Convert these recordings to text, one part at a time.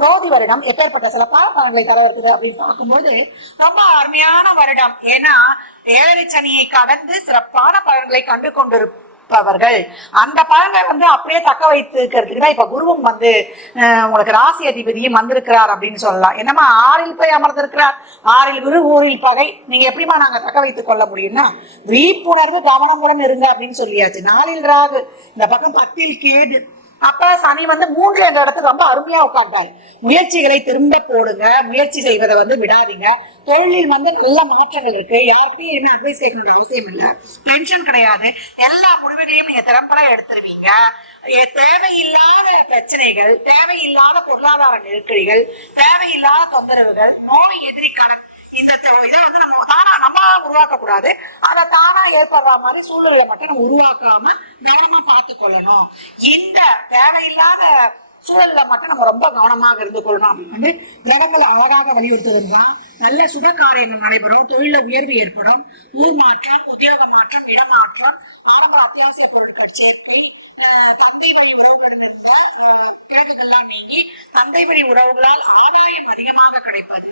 குரோதி வருடம் எப்பேற்பட்ட சிறப்பான பலன்களை தர அப்படின்னு பார்க்கும்போது ரொம்ப அருமையான வருடம். ஏன்னா ஏழரை சனியை கடந்து சிறப்பான பலன்களை கண்டு கொண்டிருப்பவர்கள் அந்த பழங்களை வந்து அப்படியே தக்க வைத்துக்கிறதுக்கு தான் இப்போ குருவும் வந்து உங்களுக்கு ராசி அதிபதியும் வந்திருக்கிறார் அப்படின்னு சொல்லலாம். என்னமா ஆறில் போய் அமர்ந்திருக்கிறார். ஆறில் குரு ஊரில் பகை. நீங்க எப்படிமா நாங்க தக்க வைத்துக் கொள்ள முடியும்னா விழிப்புணர்வு கவனமுடன் இருங்க அப்படின்னு சொல்லியாச்சு. நாளில் ராகு. இந்த பக்கம் பத்தில் கேது. அப்ப சனி வந்து மூன்று என்ற இடத்துக்கு ரொம்ப அருமையா உட்காண்டாரு முயற்சிகளை திரும்ப போடுங்க. முயற்சி செய்வதை வந்து விடாதீங்க. தொழிலில் வந்து நல்ல மாற்றங்கள் இருக்கு. யார்கிட்டயும் என்ன அட்வைஸ் கேட்கணும்னு அவசியம் இல்ல. டென்ஷன் கிடையாது. எல்லா முடிவுகளையும் நீங்க திறம்பட எடுத்துருவீங்க. ஏ, தேவையில்லாத பிரச்சனைகள் தேவையில்லாத பொருளாதார நெருக்கடிகள் தேவையில்லாத தொந்தரவுகள் நோய் எதிரி இந்த இதை வந்து நம்ம தானா நம்ம உருவாக்க கூடாது. அதை தானா ஏற்படுற மாதிரி சூழ்நிலையை மட்டும் நம்ம உருவாக்காம கவனமா பார்த்து இந்த தேவையில்லாத சூழல்ல மட்டும் நம்ம ரொம்ப கவனமாக இருந்து கொள்ளணும் அப்படின்னு கிரகங்களை அழகாக வலியுறுத்துதுன்னா நல்ல சுப காரியங்கள் நடைபெறும். தொழில உயர்வு ஏற்படும். ஊர் மாற்றம் உத்தியோக மாற்றம் இடமாற்றம் ஆரம்ப அத்தியாவசிய பொருட்கள் சேர்க்கை தந்தை வழி உறவுகளிடம் இருந்த கிழக்குகள்லாம் நீங்கி தந்தை வழி உறவுகளால் ஆதாயம் அதிகமாக கிடைப்பது.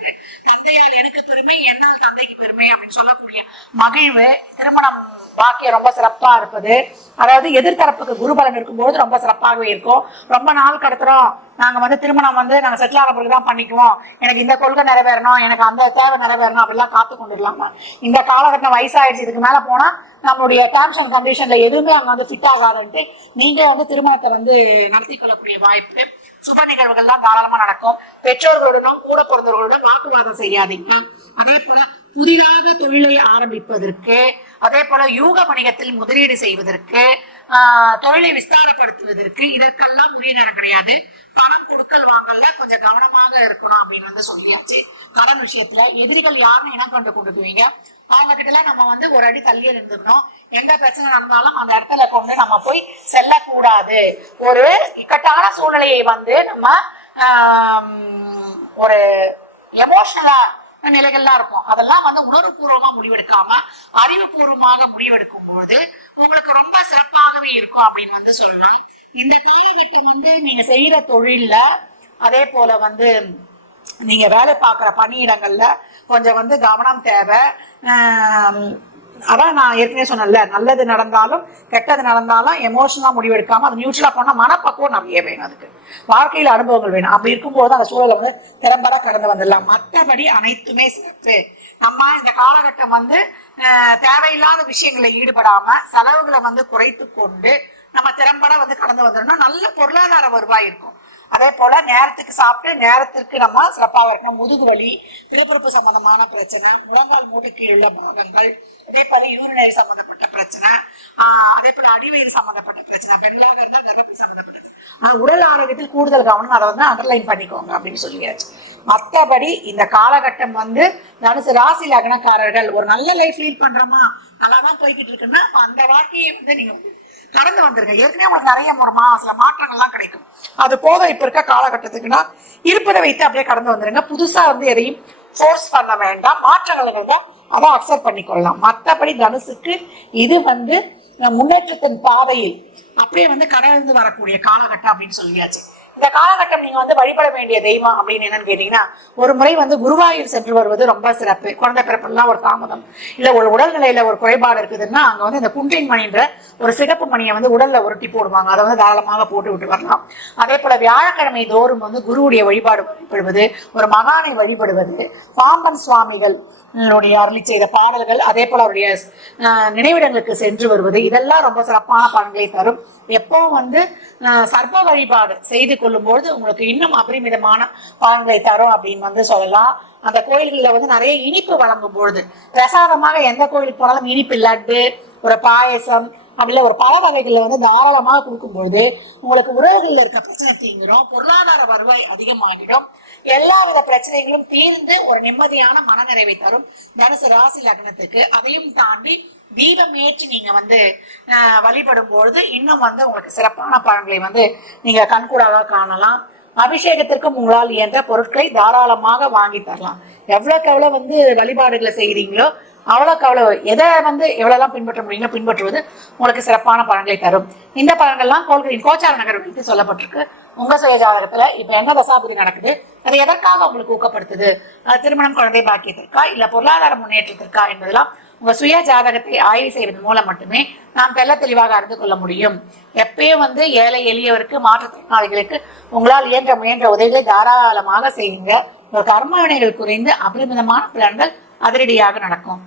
தந்தையால் எனக்கு பெருமை என்னால் தந்தைக்கு பெருமை அப்படின்னு சொல்லக்கூடிய மகிழ்வு திருமணம் வாக்கியம் ரொம்ப சிறப்பா இருப்பது. அதாவது எதிர்த்தரப்புக்கு குருபலன் இருக்கும்போது ரொம்ப சிறப்பாகவே இருக்கும். ரொம்ப நாள் கடத்துறோம். நாங்கள் வந்து திருமணம் வந்து நாங்கள் செட்டில் ஆகிற பிறகு தான் பண்ணிக்குவோம். எனக்கு இந்த கொள்கை நிறைவேறணும் எனக்கு அந்த தேவை நிறைவேறணும் அப்படிலாம் காத்து கொண்டுடலாமா? இந்த காலகட்டம் வயசாயிடுச்சு இதுக்கு மேலே போனால் நம்மளுடைய டேர்ம்ஸ் அண்ட் கண்டிஷன்ல எதுவுமே அங்கே வந்து ஃபிட் ஆகாதுன்ட்டு நீங்கள் வந்து திருமணத்தை வந்து நடத்தி கொள்ளக்கூடிய வாய்ப்பு சுப நிகழ்வுகள்லாம் தாராளமாக நடக்கும். பெற்றோர்களுடனும் கூட பிறந்தவர்களுடன் வாக்குவாதம் செய்யாதீங்க. அதே போல புதிதாக தொழிலை ஆரம்பிப்பதற்கு அதே போல யூக வணிகத்தில் முதலீடு செய்வதற்கு தொழிலை விஸ்தாரப்படுத்துவதற்கு இதற்கெல்லாம் உரிய நேரம் கிடையாது. பணம் கொடுக்கல் வாங்கல கொஞ்சம் கவனமாக இருக்கணும் அப்படின்னு வந்து சொல்லியாச்சு. கடன் விஷயத்துல எதிரிகள் யாரும் இனம் கண்டு கொண்டுக்குவீங்க அவங்க கிட்ட எல்லாம் நம்ம வந்து ஒரு அடி தள்ளியே இருந்துக்கணும் எந்த பிரச்சனை நடந்தாலும் அந்த இடத்துல கொண்டு நம்ம போய் செல்லக்கூடாது. ஒரு இக்கட்டான சூழ்நிலையை வந்து நம்ம ஒரு எமோஷனலா நிலைகள்லாம் இருக்கும். அதெல்லாம் வந்து உணர்வுபூர்வமா முடிவெடுக்காம அறிவுபூர்வமாக முடிவெடுக்கும் போது உங்களுக்கு ரொம்ப சிறப்பாகவே இருக்கும் அப்படின்னு வந்து சொல்லலாம். இந்த காலகட்டம் வந்து நீங்க செய்யற தொழில்ல அதே போல வந்து நீங்க வேலை பார்க்குற பணியிடங்கள்ல கொஞ்சம் வந்து கவனம் தேவை. அதான் நான் ஏற்கனவே சொன்னேன்ல நல்லது நடந்தாலும் கெட்டது நடந்தாலும் எமோஷனலாக முடிவெடுக்காம அது நியூட்ரலா போனால் மனப்பக்குவம் நிறைய வேணும் அதுக்கு. வாழ்க்கையில் அனுபவங்கள் வேணும். அப்படி இருக்கும்போது அந்த சூழலை வந்து திறம்பட கடந்து வந்துடலாம். மற்றபடி அனைத்துமே சிறப்பு. நம்ம இந்த காலகட்டம் வந்து தேவையில்லாத விஷயங்களை ஈடுபடாம செலவுகளை வந்து குறைத்து கொண்டு நம்ம திறம்பட வந்து கடந்து வந்துடணும். நல்ல பொருளாதார வருவாய் இருக்கும். அதே போல நேரத்துக்கு சாப்பிட்டு நேரத்திற்கு நம்ம சிறப்பாக இருக்கணும் முதுகு வலி பிறப்புறுப்பு சம்பந்தமான பிரச்சனை முழங்கால் மூட்டுக்கு உள்ள பாகங்கள் அதே போல யூரினரி சம்பந்தப்பட்ட பிரச்சனை அதே போல அடிவயிறு சம்பந்தப்பட்ட பிரச்சனை பெண்களாக இருந்தால் கர்ப்பப்பை சம்பந்தப்பட்ட பிரச்சனை. உடல் ஆரோக்கியத்தில் கூடுதல் கவனம் அதை வந்து அண்டர்லைன் பண்ணிக்கோங்க அப்படின்னு சொல்லியாச்சு. மற்றபடி இந்த காலகட்டம் வந்து தனுசு ராசி லக்னக்காரர்கள் ஒரு நல்ல லைஃப் லீட் பண்றோமா? நல்லா தான் போய்கிட்டு இருக்குன்னா அந்த வாழ்க்கையை வந்து நீங்க கடந்து வந்துருங்க. ஏற்கனவே உங்களுக்கு நிறைய ஒரு மா சில மாற்றங்கள்லாம் கிடைக்கும். அது போக இப்ப இருக்க காலகட்டத்துக்குன்னா இருப்பதை வைத்து அப்படியே கடந்து வந்துருங்க. புதுசா வந்து எதையும் ஃபோர்ஸ் பண்ண வேண்டாம். மாற்றங்கள் இருந்தால் அதை அக்செப்ட் பண்ணிக்கொள்ளலாம். மற்றபடி தனுசுக்கு இது வந்து முன்னேற்றத்தின் பாதையில் அப்படியே வந்து கடந்து வரக்கூடிய காலகட்டம் அப்படின்னு சொல்லியாச்சு. இந்த காலகட்டம் நீங்க வந்து வழிபட வேண்டிய தெய்வம் அப்படின்னு என்னன்னு கேட்டீங்கன்னா ஒரு முறை வந்து குருவாயூர் சென்று வருவது ரொம்ப சிறப்பு. குழந்தை பிறப்புலாம் ஒரு தாமதம். இல்ல ஒரு உடல்நிலையில ஒரு குறைபாடு இருக்குதுன்னா அங்க வந்து இந்த குன்றின் மணின்ற ஒரு சிகப்பு மணியை வந்து உடல்ல உருட்டி போடுவாங்க. அதை வந்து தாராளமாக போட்டு விட்டு வரலாம். அதே போல வியாழக்கிழமை தோறும் வந்து குருவுடைய வழிபாடு வழிபடுவது ஒரு மகானை வழிபடுவது பாம்பன் சுவாமிகள் அவருடைய அருளி செய்த பாடல்கள் அதே போல அவருடைய நினைவிடங்களுக்கு சென்று வருவது இதெல்லாம் ரொம்ப சிறப்பான பலன்களை தரும். எப்பவும் வந்து சர்ப்ப வழிபாடு செய்து கொள்ளும்பொழுது உங்களுக்கு இன்னும் அபரிமிதமான பலன்களை தரும் அப்படின்னு வந்து சொல்லலாம். அந்த கோயில்களில் வந்து நிறைய இனிப்பு வழங்கும் பொழுது பிரசாதமாக எந்த கோயிலுக்கு போனாலும் இனிப்பு லட்டு ஒரு பாயசம் அப்படில ஒரு பல வகைகளில் வந்து தாராளமாக கொடுக்கும்பொழுது உங்களுக்கு உறவுகளில் இருக்க பிரச்சனை தீங்கிடும் பொருளாதார வருவாய் அதிகமாகிடும். எல்லா வித பிரச்சனைகளும் தீர்ந்து ஒரு நிம்மதியான மனநிறைவை தரும். தனுசு ராசி லக்னத்துக்கு அதையும் தாண்டி தீபம் ஏற்றி நீங்க வந்து வழிபடும் பொழுது இன்னும் வந்து உங்களுக்கு சிறப்பான பழங்களை வந்து நீங்க கண்கூடாக காணலாம். அபிஷேகத்திற்கும் உங்களால் இயன்ற பொருட்களை தாராளமாக வாங்கி தரலாம். எவ்வளவுக்கு எவ்வளவு வந்து வழிபாடுகளை செய்கிறீங்களோ அவ்வளோக்கு அவ்வளோ எதை வந்து எவ்வளோலாம் பின்பற்ற முடியுங்களோ பின்பற்றுவது உங்களுக்கு சிறப்பான பலன்களை தரும். இந்த பலன்கள்லாம் கோல்கிரின் கோச்சார நகர் குறித்து சொல்லப்பட்டிருக்கு. உங்க சுய ஜாதகத்துல இப்ப என்ன தசாபதி நடக்குது? அது எதற்காக உங்களுக்கு ஊக்கப்படுத்துது? திருமணம் குழந்தை பாக்கியத்திற்கா இல்ல பொருளாதார முன்னேற்றத்திற்கா என்பதெல்லாம் உங்க சுய ஜாதகத்தை ஆய்வு செய்வதன் மூலம் மட்டுமே நாம் தெல்ல தெளிவாக அறிந்து கொள்ள முடியும். எப்பயும் வந்து ஏழை எளியவருக்கு மாற்றுத்திறனாளிகளுக்கு உங்களால் இயன்ற முயன்ற உதவிகளை தாராளமாக செய்யுங்க. உங்கள் கர்ம வினைகள் குறைந்து அபரிமிதமான பலன்கள் அதிரடியாக நடக்கும்.